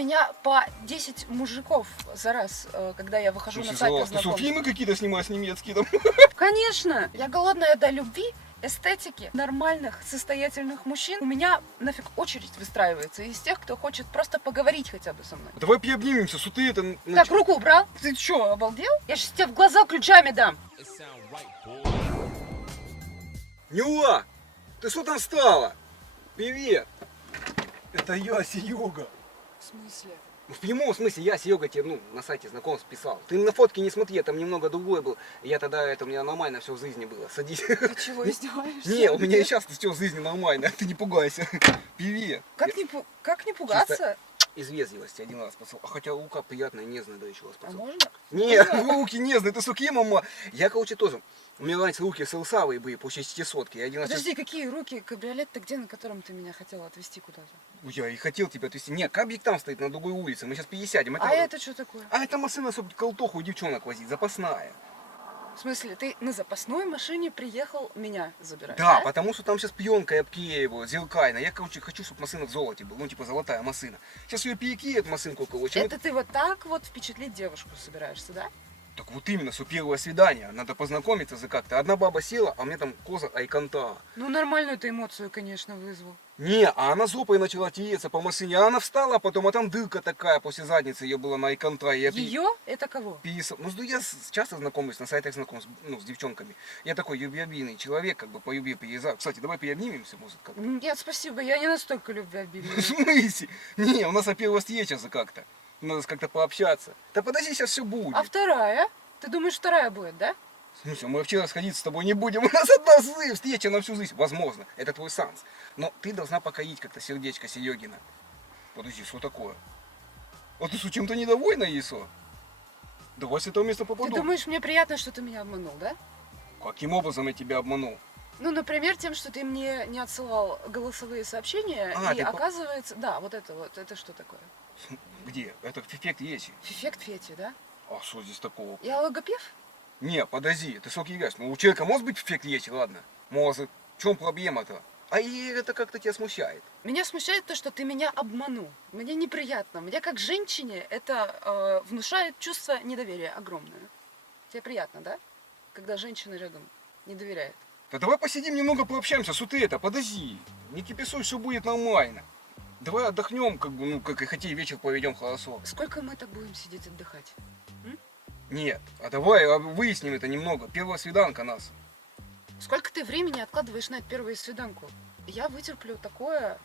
меня по 10 мужиков за раз, когда я выхожу на сайт Ты что, знакомств. фильмы какие-то снимаешь немецкие там? Конечно! Я голодная до любви, эстетики, нормальных, состоятельных мужчин. У меня нафиг очередь выстраивается из тех, кто хочет просто поговорить хотя бы со мной. Давай приобнимемся, суты это... Так, руку убрал? Ты что, обалдел? Я сейчас тебе в глаза ключами дам. Нюла, ты что там стала? Привет. Это я, Серега. В смысле? В прямом смысле, я, Серега, тебе на сайте знакомств писал. Ты на фотке не смотри, я там немного другой был. Я тогда, у меня нормально все в жизни было. Садись. Ты чего, издеваешься? Не, у меня и сейчас все в жизни нормально, ты не пугайся. Привет. Как не пугаться? Из вежливости один раз спасал. А хотя рука приятная, нежная, да, еще раз А спасал. можно? Нет, руки нежные, ты суки, мама. Я, короче, тоже. У меня раньше руки сылсавые были, по 600. Я один раз... Подожди, какие руки? Кабриолет-то где, на котором ты меня хотела отвезти куда-то? Я и хотел тебя отвезти. Нет, кабик там стоит на другой улице, мы сейчас пересядем. А это что такое? А это машина, чтобы колтоху и девчонок возить, запасная. В смысле, ты на запасной машине приехал меня забирать? Да, потому что там сейчас пленкой обклеиваю, зеркально. Я, короче, хочу, чтобы машина в золоте была, типа золотая машина. Сейчас ее переклеят машинку, короче. Это ты вот так вот впечатлить девушку собираешься, да? Так вот именно, что первое свидание, надо познакомиться за как-то. Одна баба села, а у меня там коза айканта. Ну, нормальную ты эмоцию, конечно, вызвал. Не, а она жопой начала тереться по машине, а она встала, а потом, а там дырка такая после задницы ее была на айканта. Ее? Это кого? Я часто знакомлюсь на сайтах знакомств, с девчонками. Я такой любвеобильный человек, как бы по любви приезжаю. Кстати, давай приобнимемся, может, как-то. Нет, спасибо, я не настолько любвеобильная. В смысле? Не, у нас первая встреча за как-то. Надо как-то пообщаться. Да подожди, сейчас все будет. А вторая? Ты думаешь, вторая будет, да? В смысле, мы вчера сходиться с тобой не будем. У нас одна встреча на всю жизнь. Возможно, это твой шанс. Но ты должна покоить как-то сердечко Серегина. Подожди, что такое? А ты что, чем-то недовольна, Исо? Давай с этого места Ты попаду. думаешь, мне приятно, что ты меня обманул, да? Каким образом я тебя обманул? Ну, например, тем, что ты мне не отсылал голосовые сообщения, А, и оказывается... Да, вот, это что такое? Где? Это эффект есть. Эффект Фети, да? А что здесь такого? Я логопев? Не, подожди, ты сколько играешь? Ну, у человека может быть эффект есть, ладно? Может. В чем проблема-то? А и это как-то тебя смущает? Меня смущает то, что ты меня обманул. Мне неприятно. Мне как женщине это внушает чувство недоверия огромное. Тебе приятно, да? Когда женщина рядом не доверяет. Да давай посидим немного, пообщаемся, что ты это, подожди. Не киписуй, все будет нормально. Давай отдохнем, как и хотели, вечер проведем хорошо. Сколько мы так будем сидеть отдыхать? Нет, а давай выясним это немного. Первая свиданка нас. Сколько ты времени откладываешь на эту первую свиданку? Я вытерплю такое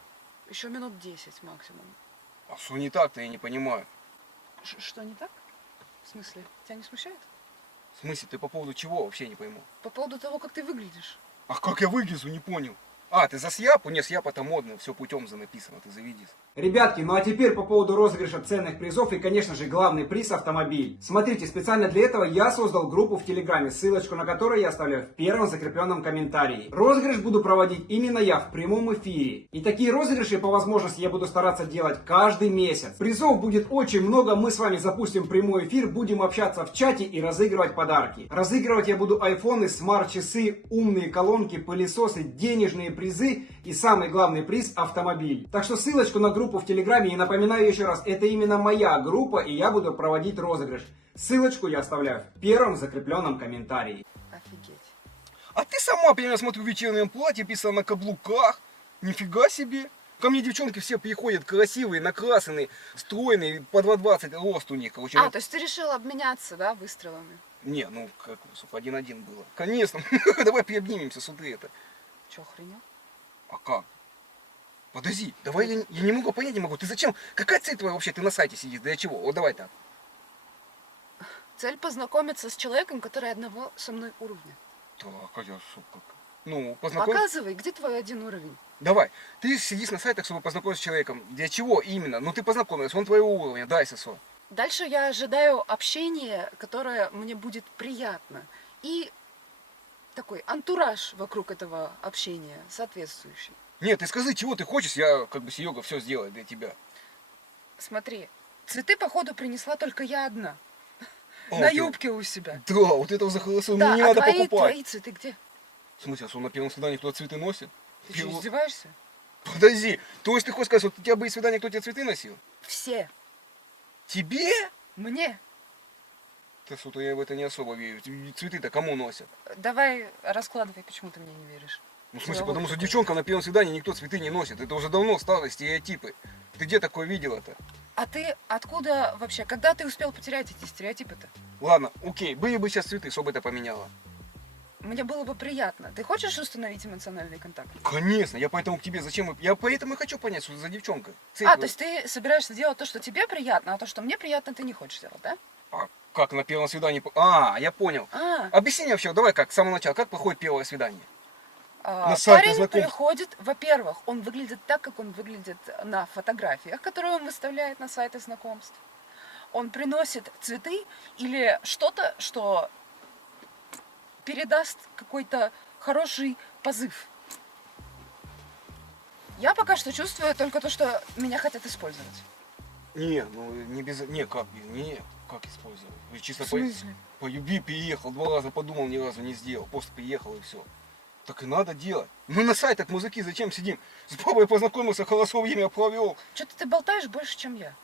еще минут 10 максимум. А что не так-то, я не понимаю. Что не так? В смысле? Тебя не смущает? В смысле, ты по поводу чего, вообще не пойму. По поводу того, как ты выглядишь. А как я выгляжу, не понял. А, ты за Сьяпу? Не, Сьяпа это модно, все путем за написано, ты заведись. Ребятки, ну а теперь по поводу розыгрыша ценных призов и, конечно же, главный приз — автомобиль. Смотрите, специально для этого я создал группу в Телеграме, ссылочку на которую я оставляю в первом закрепленном комментарии. Розыгрыш буду проводить именно я в прямом эфире. И такие розыгрыши по возможности я буду стараться делать каждый месяц. Призов будет очень много, мы с вами запустим прямой эфир, будем общаться в чате и разыгрывать подарки. Разыгрывать я буду айфоны, смарт-часы, умные колонки, пылесосы, денежные призы и самый главный приз — автомобиль. Так что ссылочку на группу в Телеграме, и напоминаю еще раз, это именно моя группа, и я буду проводить розыгрыш. Ссылочку я оставляю в первом закрепленном комментарии. Офигеть. А ты сама, например, смотрю, в вечернем платье, писала на каблуках. Нифига себе. Ко мне девчонки все приходят красивые, накрашенные, стройные, по 2,20 рост у них. Короче, То есть ты решил обменяться, да, выстрелами? Не, как, чтобы 1-1 было. Конечно. Давай приобнимемся, смотри это. Че, охренел? А как? Подожди, давай я немного понять не могу. Ты зачем? Какая цель твоя вообще? Ты на сайте сидишь, для чего? Вот давай так. Цель познакомиться с человеком, который одного со мной уровня. Так, а я что, как? Ну, познакомиться. Показывай, где твой один уровень? Давай, ты сидишь на сайтах, чтобы познакомиться с человеком. Для чего именно? Ну ты познакомился, он твоего уровня, дай ССО. Дальше я ожидаю общения, которое мне будет приятно. И такой антураж вокруг этого общения соответствующий. Нет, ты скажи, чего ты хочешь, я как бы Серега все сделаю для тебя. Смотри, цветы, походу, принесла только я одна. О, На ты- юбке у себя. Да, вот этого захолосил, мне не а надо твои покупать. цветы где? В смысле, а что на первом свидании кто цветы носит? Ты что, Первого- издеваешься? Подожди, то есть ты хочешь сказать, что у тебя были свидания, кто тебе цветы носил? Все. Тебе? Мне. Ты что-то я в это не особо верю. Цветы-то кому носят? Давай раскладывай, почему ты мне не веришь. Ну, в смысле, Диалог потому что такой. девчонкам на первом свидании никто цветы не носит. Это уже давно старые стереотипы. Ты где такое видела-то? А ты откуда вообще? Когда ты успел потерять эти стереотипы-то? Ладно, окей, были бы сейчас цветы, что бы это поменяло? Мне было бы приятно. Ты хочешь установить эмоциональный контакт? Конечно, я поэтому к тебе зачем... Я поэтому и хочу понять, что это за девчонка. Цель А, твоя. то есть ты собираешься делать то, что тебе приятно, а то, что мне приятно, ты не хочешь делать, да? А как на первом свидании... А, я понял. А, Объясни мне вообще, давай как, с самого начала, как проходит первое свидание? На сайте парень знакомств. приходит, во-первых, он выглядит так, как он выглядит на фотографиях, которые он выставляет на сайты знакомств. Он приносит цветы или что-то, что передаст какой-то хороший позыв. Я пока что чувствую только то, что меня хотят использовать. Не, ну не без... Не, как? Не, как использовать? Вы чисто В смысле? по любви переехал, 2 раза подумал, ни разу не сделал. Просто приехал и все. Так и надо делать. Мы на сайтах мужики зачем сидим? С бабой познакомился, хорошо время провел. Что-то ты болтаешь больше, чем я.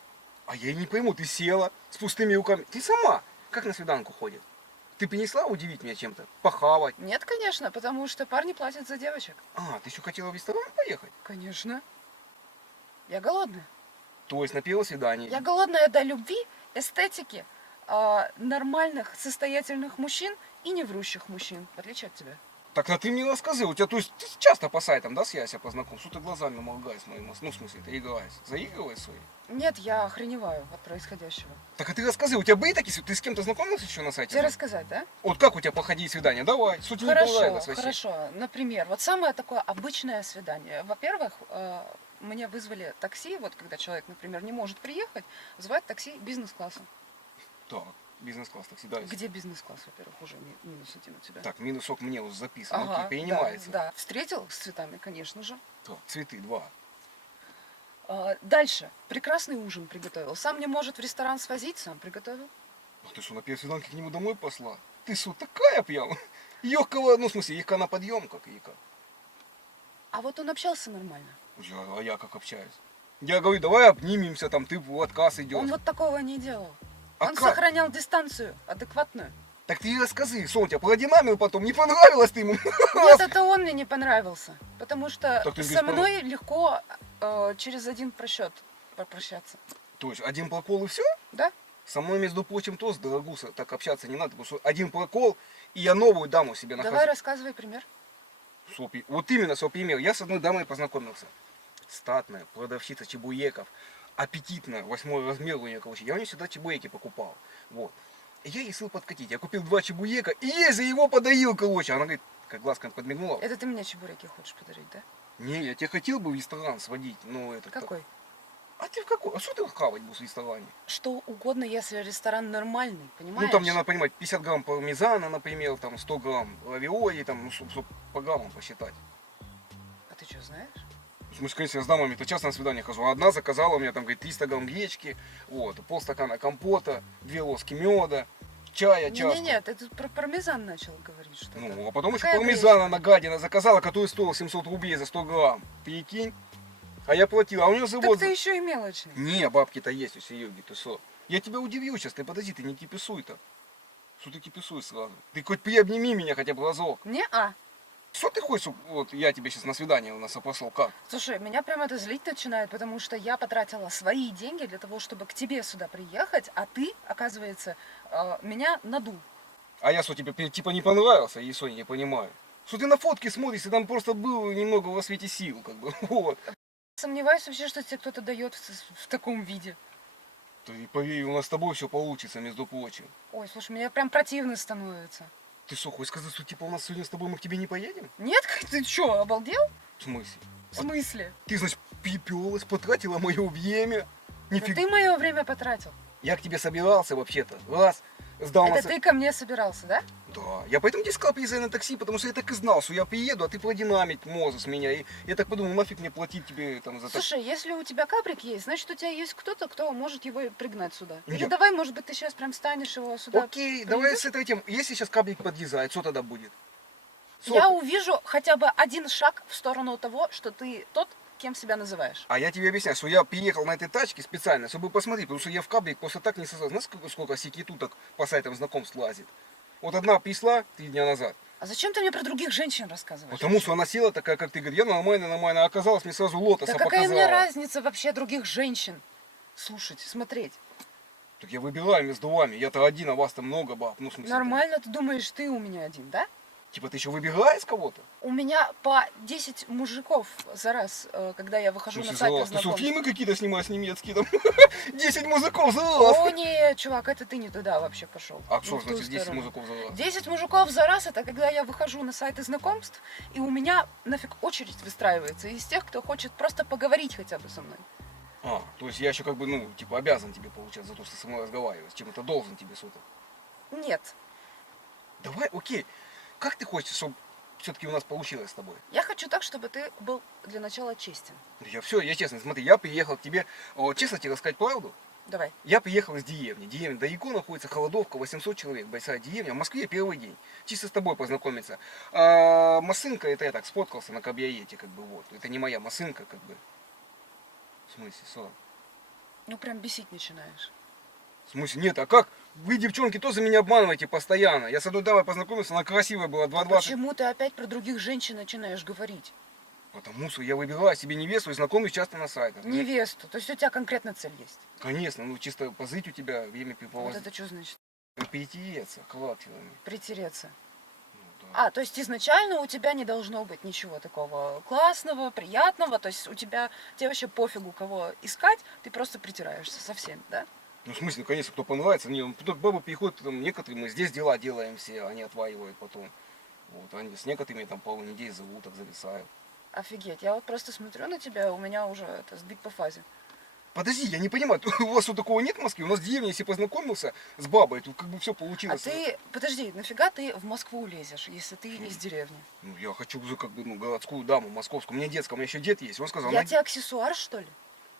А я и не пойму, ты села с пустыми руками. Ты сама, как на свиданку ходит? Ты принесла удивить меня чем-то? Похавать? Нет, конечно, потому что парни платят за девочек. А, ты еще хотела в ресторан поехать? Конечно. Я голодная. То есть на первое свидание. Я голодная до любви, эстетики, нормальных, состоятельных мужчин и не врущих мужчин, в отличие от тебя. Так а ты мне рассказывай, у тебя, то есть, ты часто по сайтам, да, связь познаком? Что ты глазами моргаешь моим, ну, в смысле, ты играешь, заигрываешь свои? Нет, я охреневаю от происходящего. Так а ты расскажи, у тебя были такие, ты с кем-то знакомился еще на сайте? Тебе рассказать, да? Вот как у тебя проходили свидания? Давай, что тебе не Хорошо, понравилось вообще? хорошо. Например, вот самое такое обычное свидание. Во-первых, мне вызвали такси, вот когда человек, например, не может приехать, вызывают такси бизнес-класса. Так, бизнес-класс, так всегда есть. Где бизнес-класс, во-первых, уже минус один у тебя? Так, минусок мне уже записан, Ага, окей, принимается. да, да. Встретил с цветами, конечно же. Так, цветы, 2. Дальше. Прекрасный ужин приготовил. Сам не может в ресторан свозить, сам приготовил. Ну ты что, на первой свиданке к нему домой посла? Ты что, такая прям? Ёкова, ну в смысле, ехка на подъем, как ека. А вот он общался нормально. А я как общаюсь? Я говорю, давай обнимемся, там, ты в отказ идешь. Он вот такого не делал. А Он как? сохранял дистанцию адекватную. Так ты и расскажи, что он тебя продинамил потом, не понравилось ты ему? Нет, это он мне не понравился. Потому что Так ты со без мной легко через один просчет попрощаться. То есть один прокол и все? Да? Со мной, между прочим, тоже, дорогуса, так общаться не надо, потому что один прокол, и я новую даму себе нахожу. Давай рассказывай пример. Вот именно, свой пример. Я с одной дамой познакомился. Статная, продавщица чебуеков, аппетитная, 8 размер у нее, короче. Я у нее всегда чебуеки покупал. Вот. И я решил подкатить. Я купил 2 чебуека, и ей за его подарил, короче. Она говорит, как глазками подмигнула. Это ты мне чебуреки хочешь подарить, да? Не, я тебе хотел бы в ресторан сводить, ну это... Какой? А ты в какой? А что ты хавать будешь в ресторане? Что угодно, если ресторан нормальный, понимаешь? Ну там мне надо понимать, 50 грамм пармезана, например, там 100 грамм равиоли, там, ну, чтоб по граммам посчитать. А ты что, знаешь? В смысле, конечно, я с дамами-то часто на свидание хожу. Одна заказала у меня там, говорит, 300 грамм гречки, вот, полстакана компота, 2 ложки меда, чая, чашку. Не-не-не, ты тут про пармезан начал говорить что-то. Ну, а потом еще Какая пармезана на гадина заказала, который стоил 700 рублей за 100 грамм. Прикинь? А я платил, а у нее Так завод... ты еще и мелочный. Не, бабки-то есть у Сереги, ты что? Я тебя удивлю сейчас, ты подожди, ты не киписуй-то. Что ты киписуй сразу? Ты хоть приобними меня хотя бы разок. Не-а. Что ты хочешь, вот я тебе сейчас на свидание у нас послал, как? Слушай, меня прям это злить начинает, потому что я потратила свои деньги для того, чтобы к тебе сюда приехать, а ты, оказывается, меня надул. А я что, тебе типа не понравился, и что, я не понимаю? Что ты на фотке смотришь, ты там просто был немного во свете сил, как бы, вот. Сомневаюсь вообще, что тебе кто-то дает в таком виде. Ты поверь, у нас с тобой все получится, между прочим. Ой, слушай, мне прям противно становится. Ты что, хочешь сказать, что типа у нас сегодня с тобой мы к тебе не поедем? Нет, ты что, обалдел? В смысле? В смысле? Ты, значит, пипелась, потратила мое время. Да Нифига. ты мое время потратил. Я к тебе собирался вообще-то. Раз, сдал Это на... ты ко мне собирался, да? Да, я поэтому тебе сказал, приезжай на такси, потому что я так и знал, что я приеду, а ты продинамить мозг с меня. И я так подумал, нафиг мне платить тебе там за такси. Слушай, если у тебя каприк есть, значит у тебя есть кто-то, кто может его пригнать сюда. Или Нет. давай, может быть, ты сейчас прям станешь его сюда. Окей, давай приведёшь? с этой темы. Если сейчас кабель подъезжает, что тогда будет? Я увижу хотя бы один шаг в сторону того, что ты тот, кем себя называешь. А я тебе объясняю, что я приехал на этой тачке специально, чтобы посмотреть, потому что я в кабрик просто так не создал. Знаешь, сколько секретуток по сайтам знакомств лазит? Вот одна пришла 3 дня назад, А зачем ты мне про других женщин рассказываешь? потому что она села такая, как ты, говоришь, я нормально, а оказалось, мне сразу лотоса Да какая показала. мне разница вообще других женщин? Слушать, смотреть. Так я выбираю между вами, я-то один, а вас там много баб. Ну, в смысле, Нормально, ты думаешь, ты у меня один, да? типа ты еще выбираешь кого-то? У меня по 10 мужиков за раз, когда я выхожу на Слушай, сайты за вас. Ты что, знакомств. фильмы какие-то снимаешь немецкие там? 10 мужиков за раз. О, не, чувак, это ты не туда вообще пошел. А Не что в ту значит 10 сторону. мужиков за раз? 10 мужиков за раз, это когда я выхожу на сайты знакомств, и у меня нафиг очередь выстраивается из тех, кто хочет просто поговорить хотя бы со мной. А, то есть я еще как бы, ну, типа обязан тебе, получается, за то, что со мной разговариваешь. Чем-то должен тебе что-то. Нет, Давай, окей. Как ты хочешь, чтобы все-таки у нас получилось с тобой? я хочу так, чтобы ты был для начала честен. Я все, я честно, смотри, я приехал к тебе, честно тебе рассказать правду, Давай. я приехал из деревни. Деревня далеко находится, холодовка, 800 человек, большая деревня. В Москве первый день. Чисто с тобой познакомиться. А машинка, это я так сфоткался на кабриолете, как бы вот. Это не моя машинка, как бы. В смысле, что? Ну прям бесить начинаешь. В смысле, нет, а как? Вы, девчонки, тоже меня обманываете постоянно. Я с одной дамой познакомился, она красивая была, 2,20. Почему ты опять про других женщин начинаешь говорить? Потому что я выбираю себе невесту и знакомлюсь часто на сайтах. Невесту. То есть у тебя конкретно цель есть. Конечно, ну чисто позыть у тебя, время Вот препроводить. это что значит? Перетереться клаксилами. Притереться. Ну, да. А, то есть изначально у тебя не должно быть ничего такого классного, приятного. То есть у тебя, тебе вообще пофигу, кого искать, ты просто притираешься со всеми, да? Ну, в смысле, конечно, кто понравится. Не, только бабы приходят, там, некоторые мы здесь дела делаем все, они отваивают потом. Вот, они с некоторыми там пару недель зовут, так зависают. Офигеть, я вот просто смотрю на тебя, у меня уже это сдвиг по фазе. Подожди, я не понимаю, у вас вот такого нет в Москве? У нас в деревне, если познакомился с бабой, тут как бы все А получилось. ты, подожди, нафига ты в Москву лезешь, если ты из деревни? Ну, я хочу уже как бы, ну, городскую даму, московскую. У меня детская, у меня еще дед есть. Он сказал, Я тебе аксессуар, что ли?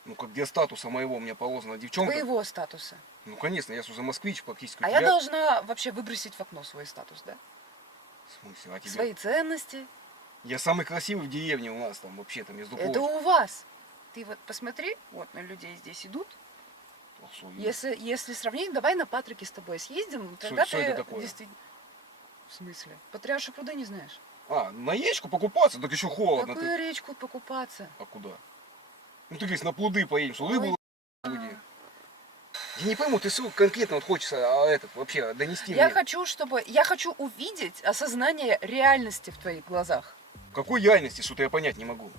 ну, как для статуса моего мне положено девчонка. Твоего статуса. Ну, конечно, я же уже москвич практически. А я должна вообще выбросить в окно свой статус, да? В смысле, а тебе? Свои ценности. Я самый красивый в деревне у нас там, вообще-то, между Это прочим. у вас. Ты вот посмотри, вот на людей здесь идут. А что, Если сравнить, давай на Патрике с тобой съездим, тогда что ты это такое? действительно... В смысле? Патриарши пруда не знаешь? А, на яичку покупаться? Так еще холодно. Какую речку покупаться? А куда? Ну ты говоришь, на плуды поедем, что рыбу люди. Я не пойму, ты что конкретно вот хочешь вообще донести Я мне? хочу увидеть осознание реальности в твоих глазах. Какой реальности, что-то я понять не могу.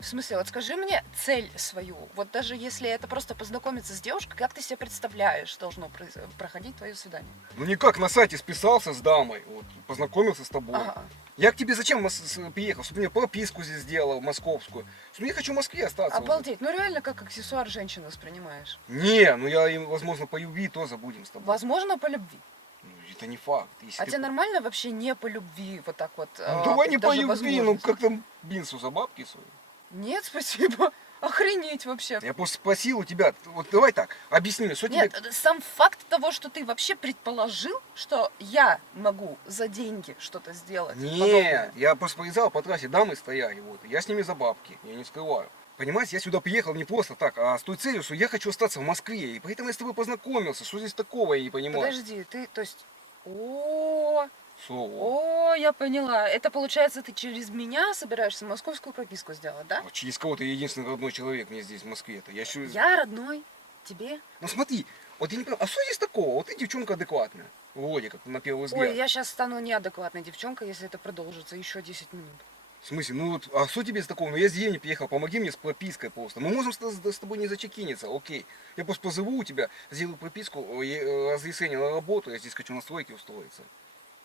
В смысле, вот скажи мне цель свою. Вот даже если это просто познакомиться с девушкой, как ты себе представляешь, должно проходить твое свидание? Ну никак, на сайте списался с дамой, вот, познакомился с тобой. Ага. Я к тебе зачем приехал? Чтобы мне прописку здесь сделал, московскую. Что я хочу в Москве остаться. уже. Обалдеть. Ну реально как аксессуар женщин воспринимаешь. Не, ну я им, возможно, по любви тоже будем с тобой. Возможно, по любви. Ну, это не факт. Если А ты- тебе нормально вообще не по любви вот так вот? Ну давай не по даже любви, ну возможность? как там бинсу за бабки свои. Нет, спасибо. Охренеть вообще. Я просто спросил у тебя, вот давай так, объясни мне, что Нет, тебе... сам факт того, что ты вообще предположил, что я могу за деньги что-то сделать. Нет, подобное. я просто проезжал по трассе, дамы стояли, вот, и я с ними за бабки, я не скрываю. Понимаете, я сюда приехал не просто так, а с той целью, что я хочу остаться в Москве, и поэтому я с тобой познакомился, что здесь такого, я не понимаю. Подожди, ты, то есть... О, Что? я поняла. Это получается, ты через меня собираешься московскую прописку сделать, да? А через кого ты единственный родной человек мне здесь в Москве-то? Я еще... Я родной, тебе. Ну смотри, вот я не понимаю, а что здесь такого? Вот ты девчонка адекватная, вроде как, на первый взгляд. Ой, я сейчас стану неадекватной девчонкой, если это продолжится еще 10 минут. В смысле, ну вот, а что тебе с такого? Ну я с деревни приехал, помоги мне с пропиской просто. Мы можем с тобой не зачекиниться, окей. Я просто позову у тебя, сделаю прописку, разрешение на работу, я здесь хочу на стройке устроиться.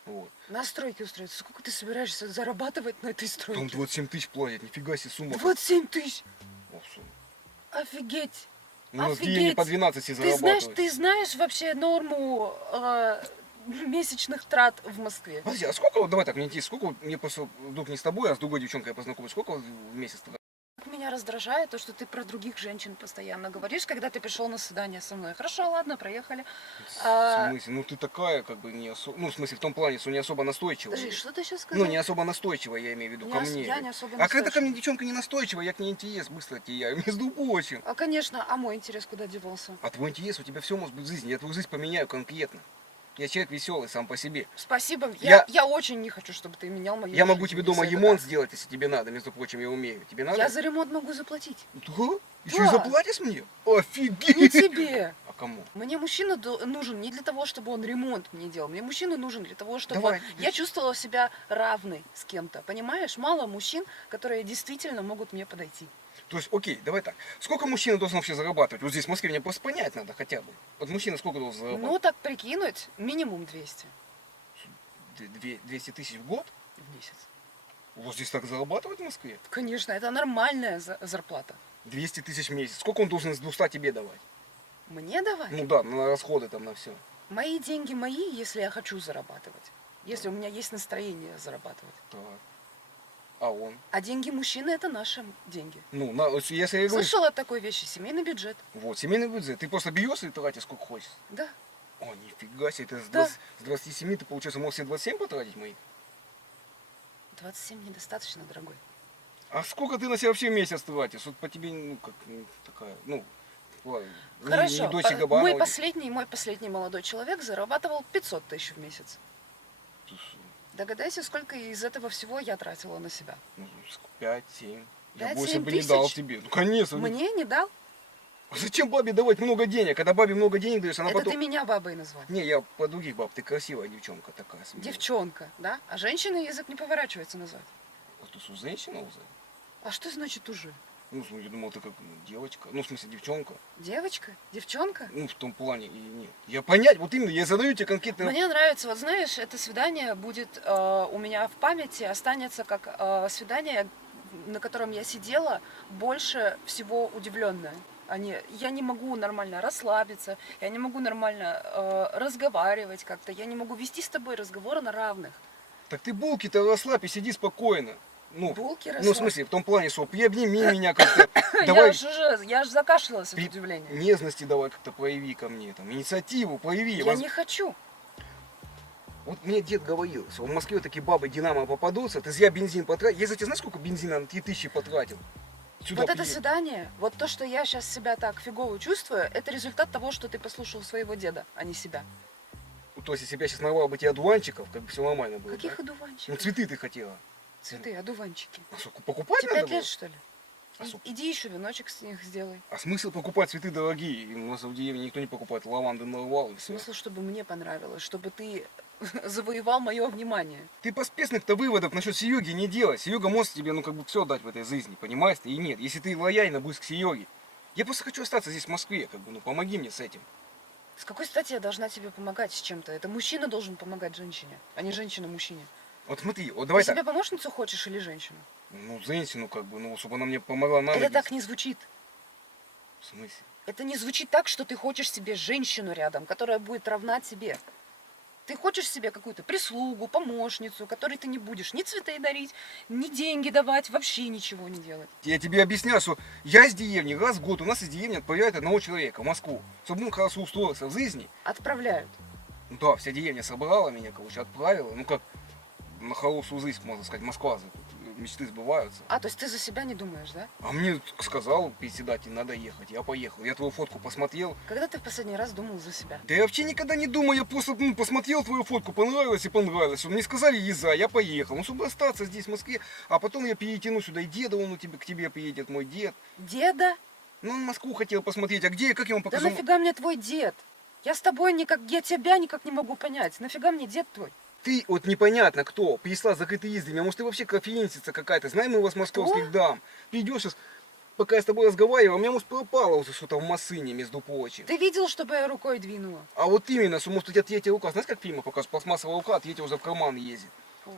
Вот. На стройке устроиться. Сколько ты собираешься зарабатывать на этой Там стройке? 27 тысяч платят, нифига себе сумма. 27 тысяч! О, сумма. Офигеть! У нас в Офигеть! деревне по 12 и зарабатывают. Ты знаешь вообще норму месячных трат в Москве? Подожди, а сколько, вот давай так, мне интересно, сколько вот мне просто вдруг не с тобой, а с другой девчонкой я познакомлюсь, сколько вот в месяц тогда? Как меня меня раздражает то, что ты про других женщин постоянно говоришь, когда ты пришел на свидание со мной. Хорошо, ладно, проехали. В А, смысле? Ну ты такая, как бы, не особо... Ну, в смысле, в том плане, что не особо настойчивая. Подожди, что ты сейчас сказал? Ну, не особо настойчивая, я имею в виду, Не ко ос- мне. я не особо А когда ко настойчивая. мне девчонка не настойчивая, я к ней интерес быстро теряю, между прочим. А, конечно, а мой интерес куда девался? А твой интерес, у тебя все может быть в жизни. Я твою жизнь поменяю конкретно. Я человек веселый сам по себе. Спасибо. Я- Я очень не хочу, чтобы ты менял мою Я могу жизнь, тебе дома если это ремонт так. сделать, если тебе надо. Между прочим, я умею. Тебе надо? Я за ремонт могу заплатить. Да? Еще Да. и заплатишь мне? Офигеть! Не тебе. А кому? Мне мужчина нужен не для того, чтобы он ремонт мне делал. Мне мужчина нужен для того, чтобы Давай. я чувствовала себя равной с кем-то. Понимаешь? Мало мужчин, которые действительно могут мне подойти. То есть, окей, давай так. Сколько мужчина должен вообще зарабатывать? Вот здесь в Москве мне просто понять надо хотя бы. Вот мужчина сколько должен зарабатывать? Ну, так прикинуть, минимум 200 200 тысяч в год? в месяц. Вот здесь так зарабатывать в Москве? Конечно, это нормальная зарплата. 200 тысяч в месяц. Сколько он должен из 200 тебе давать? Мне давать? Ну да, на расходы там, на все. Мои деньги мои, если я хочу зарабатывать. Если у меня есть настроение зарабатывать. Так. А он? А деньги мужчины – это наши деньги. Ну, если я говорю, Слышала о такой вещи? Семейный бюджет. вот, семейный бюджет, ты просто берешь и тратишь сколько хочешь. Да. О, нифига себе, ты Да. с 27 ты, получается, можешь себе 27 потратить мои? 27 недостаточно, дорогой. А сколько ты на себя вообще в месяц тратишь? Вот по тебе, ну, как такая, ну, ладно, Хорошо. не дочь Мой Габанова. последний молодой человек зарабатывал 500 тысяч в месяц. Догадайся, сколько из этого всего я тратила на себя. 5, 7. Я 5-7 больше бы не дал тысяч? тебе. Ну, конечно. Мне не дал? А зачем бабе давать много денег? Когда бабе много денег даешь, она Это потом... ты меня бабой назвал. Не, я по других баб. Ты красивая девчонка такая. смелая. Девчонка, да? А женщина язык не поворачивается назвать. Вот ты что, женщина уже? А что значит уже? Ну, я думал, ты как девочка. Ну, в смысле, девчонка. Девочка? Девчонка? Ну, в том плане и нет. Я понять, вот именно, я задаю тебе конкретно... Мне нравится, вот знаешь, это свидание будет у меня в памяти, останется как свидание, на котором я сидела больше всего удивленная. Я не могу нормально расслабиться, я не могу нормально разговаривать как-то, я не могу вести с тобой разговоры на равных. Так ты булки-то расслабь и сиди спокойно. Ну, Булки ну, в расслабь. смысле, в том плане, что приобними меня как-то. Давай Я ж закашлялась от при- удивления. нежности давай как-то прояви ко мне, там, инициативу прояви. Я не хочу. Вот мне дед говорил, что в Москве такие бабы Динамо попадутся, ты зря бензин потратил. Я за тебя знаешь, сколько бензина на 3000 потратил? Сюда Вот это приехал. свидание, вот то, что я сейчас себя так фигово чувствую, это результат того, что ты послушал своего деда, а не себя. Ну, то есть, если бы я сейчас нарвал бы тебе одуванчиков, как бы все нормально было. Каких да? Ну, одуванчиков? цветы ты хотела. Цветы, одуванчики. А что, покупать Тебе надо 5 было? лет, что ли? А сколько? Иди еще веночек с них сделай. А смысл покупать цветы дорогие? И у нас в деревне никто не покупает. Лаванды нарвал и все. Смысл, чтобы мне понравилось, чтобы ты завоевал мое внимание. Ты поспешных-то выводов насчет Сереги не делай. Серега может тебе, ну, как бы все дать в этой жизни, понимаешь ты? И нет, если ты лояльно будешь к Сереге. Я просто хочу остаться здесь, в Москве, как бы, ну, помоги мне с этим. С какой стати я должна тебе помогать с чем-то? Это мужчина должен помогать женщине, а не женщина мужчине. Вот смотри, вот давай Ты так. себе помощницу хочешь или женщину? Ну, женщину, как бы, ну, чтобы она мне помогла на Это ноги. так не звучит. В смысле? Это не звучит так, что ты хочешь себе женщину рядом, которая будет равна тебе. Ты хочешь себе какую-то прислугу, помощницу, которой ты не будешь ни цветы дарить, ни деньги давать, вообще ничего не делать. Я тебе объясняю, что я из деревни, раз в год у нас из деревни отправляют одного человека в Москву, чтобы он хорошо устроился в жизни. Отправляют. Ну да, вся деревня собрала меня, короче, отправила. Ну как, на хорошую жизнь, можно сказать, Москва, мечты сбываются. А, то есть ты за себя не думаешь, да? А мне сказал председатель, надо ехать, я поехал. Я твою фотку посмотрел. Когда ты в последний раз думал за себя? Да я вообще никогда не думал, я просто посмотрел твою фотку, понравилось и понравилось. Мне сказали езжай, я поехал. Ну, чтобы остаться здесь, в Москве, а потом я перетяну сюда и деда, он к тебе приедет, мой дед. Деда? Ну, он Москву хотел посмотреть, а где, как я ему Да покажу? нафига мне твой дед? Я с тобой я тебя никак не могу понять. Нафига мне дед твой? Ты вот непонятно кто, прислал закрытый ездами, а может ты вообще кофеинщица какая-то, знаем мы вас московских дам. Ты идешь сейчас, пока я с тобой разговаривал, у меня может пропало уже что-то в Массыне, между прочим. Ты видел, чтобы я рукой двинула? А вот именно, что может у тебя третья рука, знаешь как фильмы показывают, пластмассовая рука, а третья уже в карман ездит.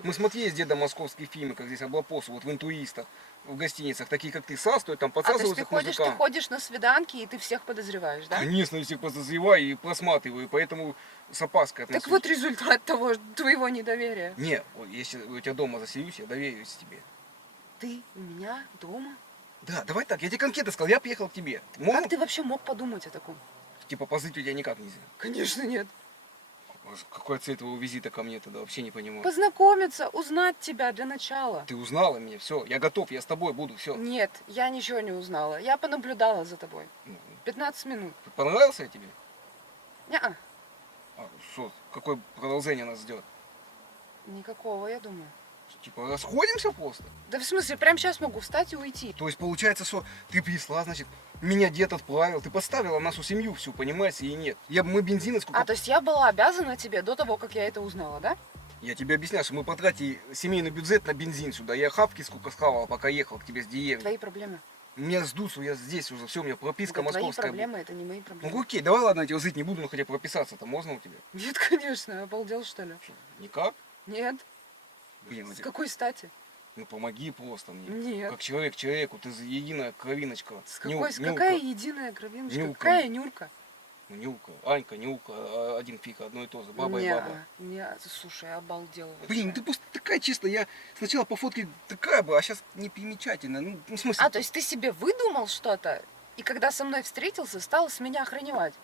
Мы смотрели с дедом московские фильмы, как здесь облапосы, вот в интуистах, в гостиницах, такие как ты, састуют, там А то есть подсасываются к ты мужикам. ходишь на свиданки и ты всех подозреваешь, да? Конечно, я всех подозреваю и просматриваю, поэтому с опаской отношусь. Так вот результат твоего недоверия. Не, вот если у тебя дома заселюсь, я доверюсь тебе. Ты у меня дома? Да, давай так, я тебе конкретно сказал, я приехал к тебе. Можно, Как ты вообще мог подумать о таком? типа, позыть у тебя никак нельзя. Конечно, нет. Какая цель твоего визита ко мне тогда, вообще не понимаю. Познакомиться, узнать тебя для начала. Ты узнала меня, все, я готов, я с тобой буду, все. Нет, я ничего не узнала. Я понаблюдала за тобой. 15 минут. Понравился я тебе? Неа, А, что, какое продолжение нас ждет? никакого, я думаю. Типа, расходимся просто? Да в смысле, прямо сейчас могу встать и уйти. То есть получается, что ты пришла, значит, меня дед отправил, ты поставила нашу семью всю, понимаешь, и нет. Мы бензина сколько... А, то есть я была обязана тебе до того, как я это узнала, да? Я тебе объясняю, что мы потратили семейный бюджет на бензин сюда. Я хавки сколько схавал, пока ехал к тебе с деревни. Твои проблемы. Меня ждут, что я здесь уже, все, у меня прописка Это твои московская. проблемы, это не мои проблемы. Ну окей, давай ладно, я тебя жить не буду, но хотя прописаться-то можно у тебя? Нет, конечно, обалдел что ли? Никак? Нет. Блин, С какой стати? ну помоги просто мне. Нет. Как человек человеку, ты же единая кровиночка. С какая Нюлка. единая кровиночка? Нюлка. Какая Нюрка? Ну, Нюлка, Анька, Нюлка, один фиг, одно и то же, баба и Не, баба. не, слушай, обалдела вообще. Блин, ты просто такая чисто, я сначала по фотке такая была, а сейчас непримечательная. Ну, в смысле... А, то есть ты себе выдумал что-то, и когда со мной встретился, стал с меня охреневать?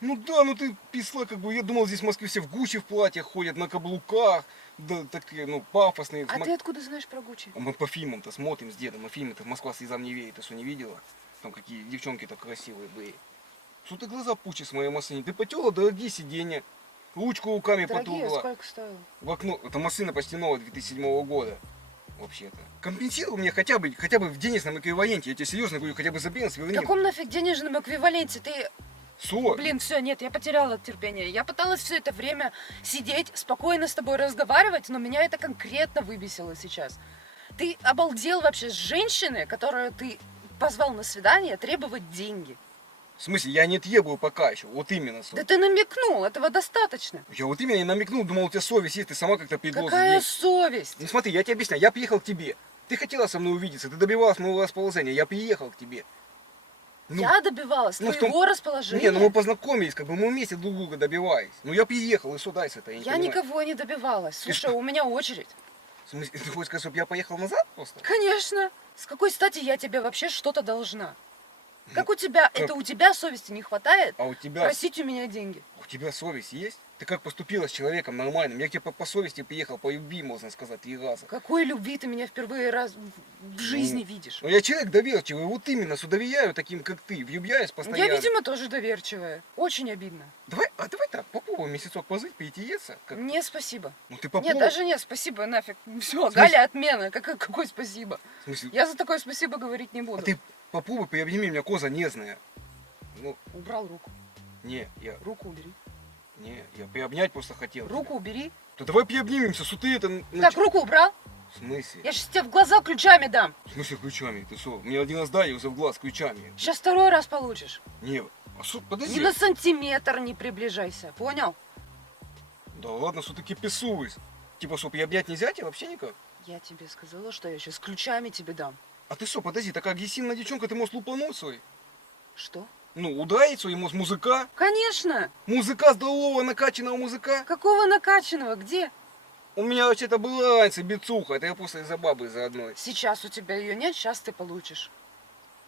Ну да, ну ты писала, как бы, я думал, здесь в Москве все в Гуччи в платьях ходят, на каблуках, да, такие, ну, пафосные. А ты откуда знаешь про Гуччи? А мы по фильмам-то смотрим с дедом, а фильмы-то Москва слезам не верит, ты что, не видела? Там какие девчонки-то красивые были. Что ты глаза пучишь с моей машине? Ты потела дорогие сиденья, ручку руками Дорогие, потрогала. сколько стоило? В окно, это машина почти новая, 2007 года. Вообще-то. Компенсируй мне хотя бы в денежном эквиваленте, я тебе серьезно говорю, хотя бы за бенз В верни. каком нафиг денежном эквиваленте? Ты, Что? блин, все, нет, я потеряла терпение. Я пыталась все это время сидеть, спокойно с тобой разговаривать, но меня это конкретно выбесило сейчас. Ты обалдел вообще с женщины, которую ты позвал на свидание, требовать деньги. В смысле, я не требую пока еще, вот именно. Да ты намекнул, этого достаточно. Я вот именно и намекнул, думал, у тебя совесть есть, ты сама как-то предложишь. Какая совесть? Ну смотри, я тебе объясняю, я приехал к тебе. Ты хотела со мной увидеться, ты добивалась моего расположения, я приехал к тебе. Ну, Я добивалась ну, в твоего том- расположения. Не, ну мы познакомились, как бы мы вместе друг друга добивались. Ну я приехал, и что дальше это? Я не Я понимаю. никого не добивалась. Слушай, что? у меня очередь. В смысле, ты хочешь сказать, чтобы я поехал назад просто? Конечно. С какой стати я тебе вообще что-то должна? Как у тебя, как? это у тебя совести не хватает А у тебя, просить у меня деньги? у тебя совесть есть? Ты как поступила с человеком нормальным? Я к тебе по совести приехал, по любви, можно сказать, 3 раза. Какой любви ты меня впервые раз в жизни Ну, видишь? Но я человек доверчивый, вот именно, что доверяю таким, как ты, влюбляюсь постоянно. Я, видимо, тоже доверчивая. Очень обидно. Давай так, попробуй месяцок позыть, перетереться. Как... Не, спасибо. Ну ты попробуй. Нет, даже нет, спасибо, нафиг. Все, смысле? Галя, отмена. Какой спасибо? В смысле, Я за такое спасибо говорить не а буду. ты попробуй, приобними меня, коза нежная. Ну, Убрал руку. не, Руку убери. я приобнять просто хотел. Руку тебя. убери. Да давай приобнимемся, что ты это... Так, руку убрал? В смысле? Я сейчас тебе в глаза ключами дам. В смысле ключами? Ты что? Мне один раз дай уже в глаз ключами. Сейчас второй раз получишь. Не, а что, подожди. Ни на сантиметр не приближайся. Понял? Да ладно, что ты киписуешь? Типа, что, приобнять нельзя тебе вообще никак? Я тебе сказала, что я сейчас ключами тебе дам. А ты что, подожди, такая агрессивная девчонка, ты можешь лупануть свой? Что? Ну, ударить свой, может, музыка? Конечно. Музыка здорового, накачанного музыка? Какого накачанного? Где? У меня вообще-то была раньше бицуха, это я просто из-за бабы из-за одной. Сейчас у тебя ее нет, сейчас ты получишь.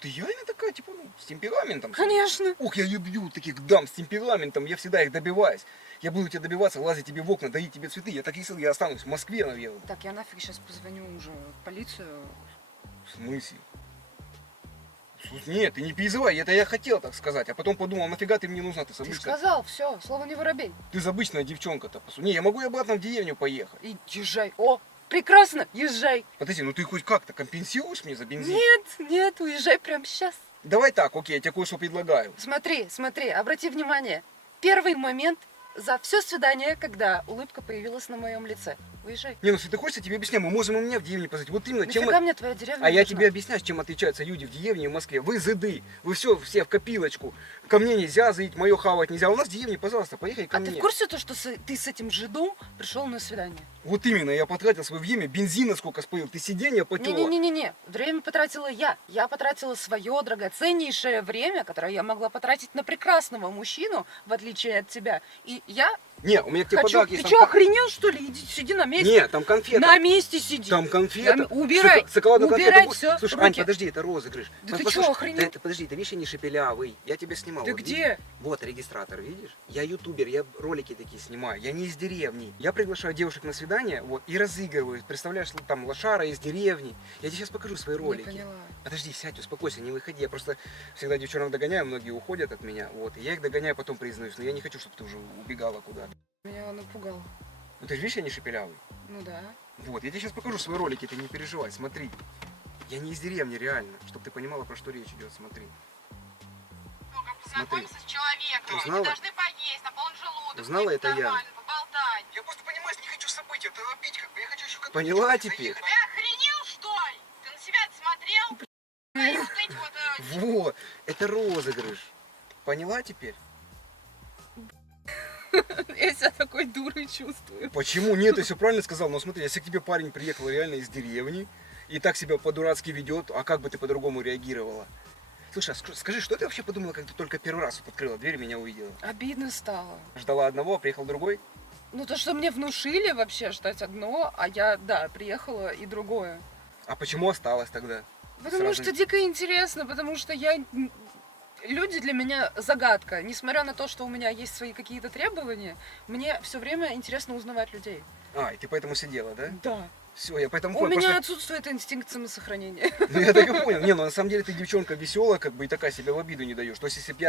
Ты реально такая, типа, ну, с темпераментом? Конечно. Ух, я люблю таких дам с темпераментом, я всегда их добиваюсь. Я буду тебя добиваться, лазить тебе в окна, дарить тебе цветы. Я так решил, я останусь в Москве, наверное. Так, я нафиг сейчас позвоню уже в полицию. В смысле? Нет, ты не переживай, это я хотел так сказать, а потом подумал, нафига ты мне нужна, ты Ты обычная, сказал, все, слово не воробей. ты же обычная девчонка-то. Не, я могу и обратно в деревню поехать. И езжай. О, прекрасно, езжай. Подожди, ну ты хоть как-то компенсируешь мне за бензин? Нет, уезжай прямо сейчас. Давай так, окей, я тебе кое-что предлагаю. Смотри, обрати внимание. Первый момент за все свидание, когда улыбка появилась на моем лице. Уезжай. Не, ну если ты хочешь, я тебе объясняю, мы можем у меня в деревне позыть. Вот именно, чем... Нафига мне твоя деревня А я нужна? тебе объясняю, чем отличаются люди в деревне и в Москве. Вы зыды, вы все в копилочку. Ко мне нельзя заить, мое хавать нельзя. У нас в деревне, пожалуйста, поехали ко А мне. ты в курсе то, что ты с этим жидом пришел на свидание? Вот именно, я потратил свое время, бензина сколько спалил, ты сиденье потела. Не-не-не-не, время потратила я. Я потратила свое драгоценнейшее время, которое я могла потратить на прекрасного мужчину, в отличие от тебя. И я Не, у меня к тебе Хочу. подарок Ты есть. что, охренел, что ли? Иди, сиди на месте. Нет, там конфеты. На месте сиди. Там конфеты. Убирай. Шоколадную Убирай конфету. все. Слушай, Ань, подожди, это розыгрыш. Да ты Послушай, чё, охренел? да это, подожди, это вещи не шепелявый. Я тебя снимал. Ты вот где? видишь? Вот регистратор, видишь? Я ютубер, я ролики такие снимаю. Я не из деревни. Я приглашаю девушек на свидание, вот, и разыгрываю. Представляешь, там лошара из деревни. Я тебе сейчас покажу свои ролики. Не поняла. Подожди, сядь, успокойся, не выходи. Я просто всегда девчонок догоняю, многие уходят от меня. Вот, и я их догоняю, потом признаюсь. Но я не хочу, чтобы ты уже убегала куда-то. Меня напугал. Ну ты же видишь, я не шепелявый. Ну да. Вот, я тебе сейчас покажу свои ролики, ты не переживай, смотри. Я не из деревни, реально, чтобы ты понимала, про что речь идет, смотри. Познакомиться с человеком. Узнала? Вы должны поесть, наполнить желудок. Узнала, выпить это я? нормально, поболтать. Я просто понимаю, не хочу события, торопить, как бы, я хочу еще как-то... Поняла чуть-чуть теперь? заехать. Ты охренел, что ли? Ты на себя смотрел? И вот эти вот... Вот, это розыгрыш. Поняла теперь? Я себя такой дурой чувствую. Почему? Нет, я все правильно сказал, но смотри, если к тебе парень приехал реально из деревни, и так себя по-дурацки ведет, а как бы ты по-другому реагировала? Слушай, а скажи, что ты вообще подумала, когда ты только первый раз вот открыла дверь и меня увидела? Обидно стало. Ждала одного, а приехал другой? Ну то, что мне внушили вообще ждать одно, а я, да, приехала и другое. А почему осталась тогда? Потому Сразу- что дико интересно, потому что люди для меня загадка. Несмотря на то, что у меня есть свои какие-то требования, мне все время интересно узнавать людей. А, и ты поэтому сидела, да? Да. Все, я поэтому У понял. меня Просто... отсутствует инстинкт самосохранения. Ну, я так и понял. Не, ну на самом деле ты девчонка веселая, как бы и такая себе в обиду не даешь. То есть, если бы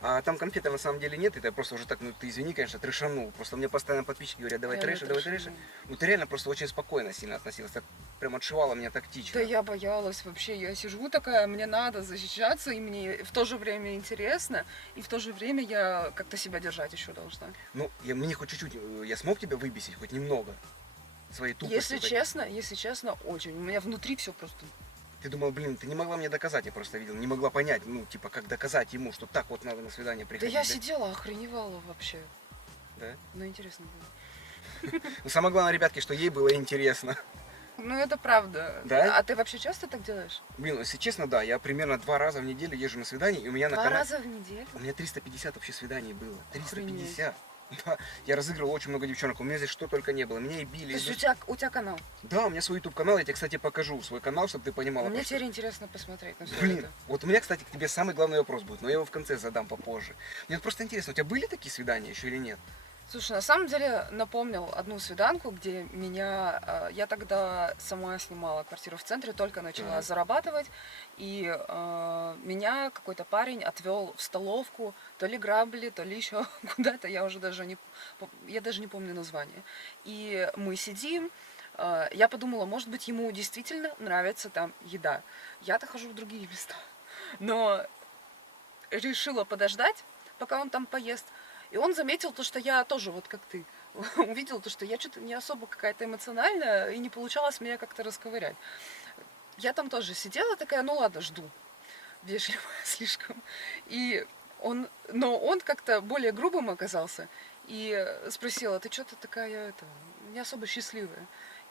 я... там конфеты на самом деле нет, это я просто уже так, ну ты извини, конечно, трешанул. Просто мне постоянно подписчики говорят, давай Я трэша, не давай трешану. трэша. Ну ты реально просто очень спокойно сильно относилась. Так прям отшивала меня тактично. Да я боялась вообще. Я сижу такая, мне надо защищаться, и мне в то же время интересно, и в то же время я как-то себя держать еще должна. Ну, мне хоть чуть-чуть, я смог тебя выбесить, хоть немного. Своей тупостью. Если честно, очень. У меня внутри все просто... Ты думал, блин, ты не могла мне доказать, я просто видел. Не могла понять, ну, типа, как доказать ему, что так вот надо на свидание Да приходить. я сидела, охреневала вообще. Да? Ну, интересно было. Ну, самое главное, ребятки, что ей было интересно. Ну, это правда. Да? А ты вообще часто так делаешь? Блин, ну, если честно, да, я примерно 2 раза в неделю езжу на свидание, и у меня на 2 канале... раза в неделю? У меня 350 вообще свиданий было. 350. Охренеть. Да, я разыгрывал очень много девчонок. У меня здесь что только не было. Меня и били. То есть и у тебя канал? Да, у меня свой YouTube канал. Я тебе, кстати, покажу свой канал, чтобы ты понимала. Мне про что. теперь интересно посмотреть на все Блин, это. вот у меня, кстати, к тебе самый главный вопрос будет, но я его в конце задам попозже. Мне вот просто интересно, у тебя были такие свидания еще или нет? Слушай, на самом деле напомнил одну свиданку, где меня... Я тогда сама снимала квартиру в центре, только начала Так. зарабатывать. И меня какой-то парень отвел в столовку, то ли грабли, то ли еще куда-то, я даже не помню название. И мы сидим, я подумала, может быть, ему действительно нравится там еда. Я-то хожу в другие места. Но решила подождать, пока он там поест. И он заметил то, что я тоже, вот как ты, увидел то, что я что-то не особо какая-то эмоциональная, и не получалось меня как-то расковырять. Я там тоже сидела такая, ну ладно, жду. Вежливая слишком. Но он как-то более грубым оказался. И спросила, ты что-то такая, не особо счастливая.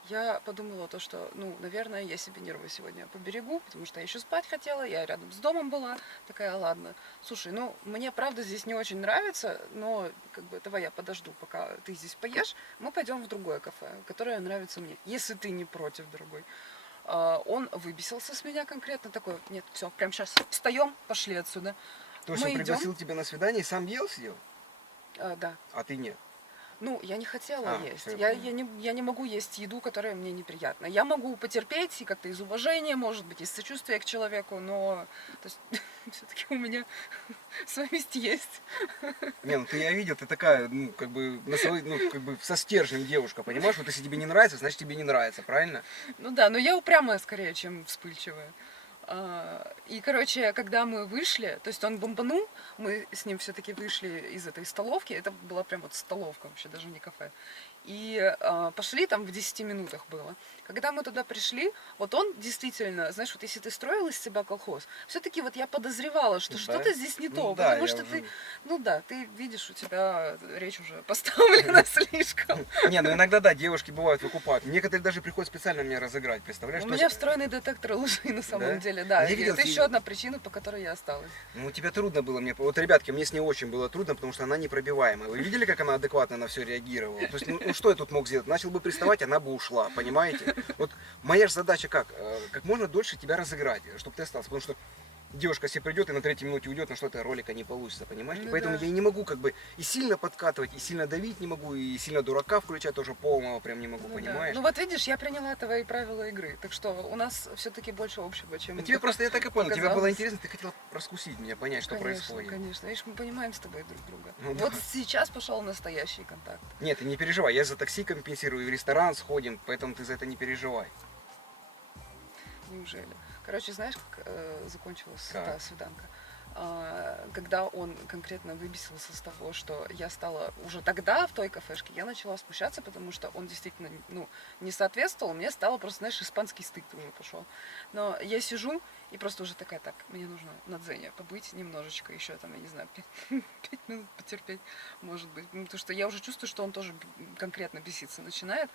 Я подумала то, что, ну, наверное, я себе нервы сегодня поберегу, потому что я еще спать хотела, я рядом с домом была, такая, ладно. Слушай, ну, мне правда здесь не очень нравится, но, как бы, давай я подожду, пока ты здесь поешь, мы пойдем в другое кафе, которое нравится мне, если ты не против, дорогой. Он выбесился с меня конкретно, такой, нет, все, прямо сейчас встаем, пошли отсюда. То есть Мы он пригласил идем. тебя на свидание и сам ел съел, Да. а ты нет. Ну, я не хотела А, есть. всё, я понял. Я не могу есть еду, которая мне неприятна. Я могу потерпеть и как-то из уважения, может быть, из сочувствия к человеку, но все-таки у меня совесть есть. Не, ну ты я видел, ты такая, ну, как бы, как бы со стержнем девушка, понимаешь? Вот если тебе не нравится, значит тебе не нравится, правильно? Ну да, но я упрямая скорее, чем вспыльчивая. И, короче, когда мы вышли, то есть он бомбанул, мы с ним все-таки вышли из этой столовки, это была прям вот столовка вообще, даже не кафе, и пошли там в 10 минутах было. Когда мы туда пришли, вот он действительно, знаешь, вот если ты строил из себя колхоз, все-таки вот я подозревала, что Да? что-то здесь не Ну то, да, потому я что уже- ты, ну да, ты видишь, у тебя речь уже поставлена слишком. Не, ну иногда, да, девушки бывают выкупают. Некоторые даже приходят специально меня разыграть, представляешь? У То меня есть- встроенный детектор лжи на самом Да? деле. деле, да. Я видел Это фильм. еще одна причина, по которой я осталась. Ну, тебе трудно было мне. Вот, ребятки, мне с ней очень было трудно, потому что она непробиваемая. Вы видели, как она адекватно на все реагировала? То есть, ну что я тут мог сделать? Начал бы приставать, она бы ушла, понимаете? Вот моя же задача как? Как можно дольше тебя разыграть, чтобы ты остался. Потому что девушка себе придет и на 3-й минуте уйдет, но что-то ролика не получится, понимаете? Ну Поэтому да. я и не могу как бы и сильно подкатывать, и сильно давить не могу, и сильно дурака включать тоже полного прям не могу, Ну, да. понимаешь? Ну вот видишь, я приняла твои правила игры, так что у нас все-таки больше общего, чем... Ну, тебе просто, я так и понял, тебе было показалось. интересно, ты хотела раскусить меня, понять, что Конечно, происходит. конечно. Видишь, мы понимаем с тобой друг друга. Ну Вот да. сейчас пошел настоящий контакт. Нет, ты не переживай, я за такси компенсирую, и в ресторан сходим, поэтому ты за это не переживай. Неужели? Короче, знаешь, как закончилась Как? та свиданка? Когда он конкретно выбесился с того, что я стала уже тогда в той кафешке, я начала смущаться, потому что он действительно не соответствовал, мне стало просто, знаешь, испанский стыд уже пошел. Но я сижу и просто уже такая, так, мне нужно на дзене побыть немножечко, еще там, я не знаю, 5 минут потерпеть, может быть. Потому что я уже чувствую, что он тоже конкретно беситься начинает.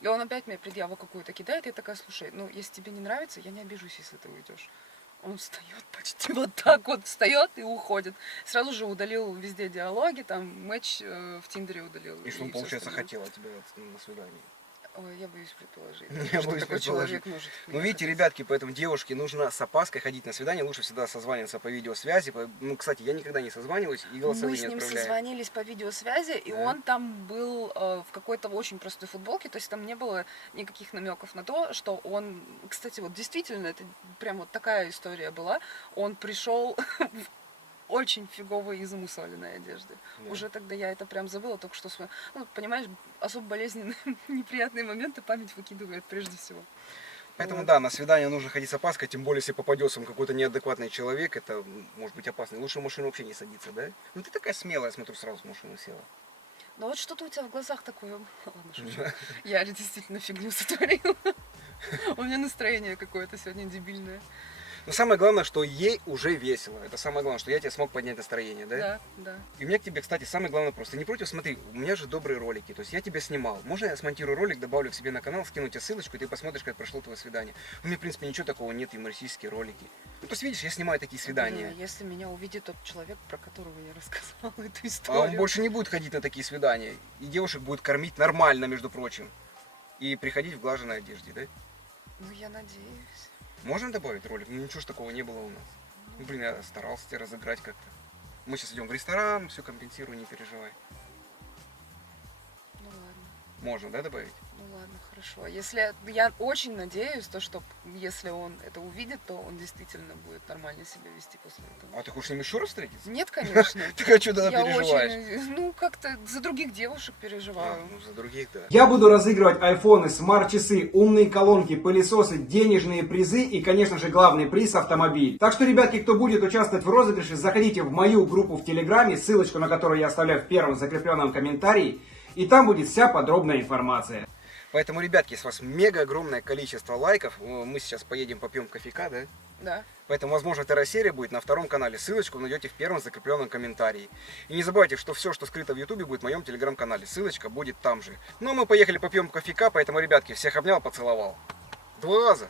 И он опять мне предъяву какую-то кидает, и я такая, слушай, ну, если тебе не нравится, я не обижусь, если ты уйдешь. Он встает почти вот так вот, встает и уходит. Сразу же удалил везде диалоги, там, матч в Тиндере удалил. И что он, всё получается, остальное. хотел от тебя на свидание. Ой, я боюсь предположить. Я что боюсь такой предположить. человек может. Ну, видите, ребятки, поэтому девушке нужно с опаской ходить на свидание, лучше всегда созваниваться по видеосвязи. Ну, кстати, я никогда не созваниваюсь и голосовые Мы с не ним отправляю. созвонились по видеосвязи, и Да. он там был в какой-то очень простой футболке, то есть там не было никаких намеков на то, что он, кстати, вот действительно, это прям вот такая история была, он пришел в очень фиговой и замусоленной одежде. Да. Уже тогда я это прям забыла, только что, ну, понимаешь, особо болезненные, неприятные моменты память выкидывает прежде всего. Поэтому Вот. да, на свидание нужно ходить с опаской, тем более, если попадется какой-то неадекватный человек, это может быть опасно. Лучше в машину вообще не садиться, да? Ну ты такая смелая, смотрю, сразу в машину села. Ну вот что-то у тебя в глазах такое. Ладно, шучу. Я действительно фигню сотворила. У меня настроение какое-то сегодня дебильное. Но самое главное, что ей уже весело. Это самое главное, что я тебе смог поднять настроение, да? Да, да. И у меня к тебе, кстати, самый главный вопрос. Ты не против? Смотри, у меня же добрые ролики. То есть я тебя снимал. Можно я смонтирую ролик, добавлю к себе на канал, скину тебе ссылочку, и ты посмотришь, как прошло твое свидание. У меня, в принципе, ничего такого нет, юмористические ролики. Ну, то есть, видишь, я снимаю такие свидания. Блин, если меня увидит тот человек, про которого я рассказала эту А историю. он больше не будет ходить на такие свидания. И девушек будет кормить нормально, между прочим. И приходить в глаженной одежде, да? Ну, я надеюсь. Можем добавить ролик? Ну, ничего ж такого не было у нас. Ну, блин, я старался тебя разыграть как-то. Мы сейчас идем в ресторан, все компенсирую, не переживай. Ну, ладно. Можно, да, добавить? Ну, ладно, хорошо. Если я очень надеюсь, то, что если он это увидит, то он действительно будет нормально себя вести после этого. А ты хочешь с ним еще раз встретиться? Нет, конечно. Ты а что тогда Я переживаешь? очень, ну, как-то за других девушек А, переживаю. ну, за других, да. Я буду разыгрывать айфоны, смарт-часы, умные колонки, пылесосы, денежные призы и, конечно же, главный приз — автомобиль. Так что, ребятки, кто будет участвовать в розыгрыше, заходите в мою группу в Телеграме, ссылочку на которую я оставляю в первом закрепленном комментарии, и там будет вся подробная информация. Поэтому, ребятки, с вас мега огромное количество лайков. Мы сейчас поедем попьем кофейка, да? Да. Поэтому, возможно, вторая серия будет на втором канале. Ссылочку вы найдете в первом закрепленном комментарии. И не забывайте, что все, что скрыто в Ютубе, будет в моем телеграм-канале. Ссылочка будет там же. Ну, а мы поехали попьем кофейка, поэтому, ребятки, всех обнял, поцеловал. 2 раза.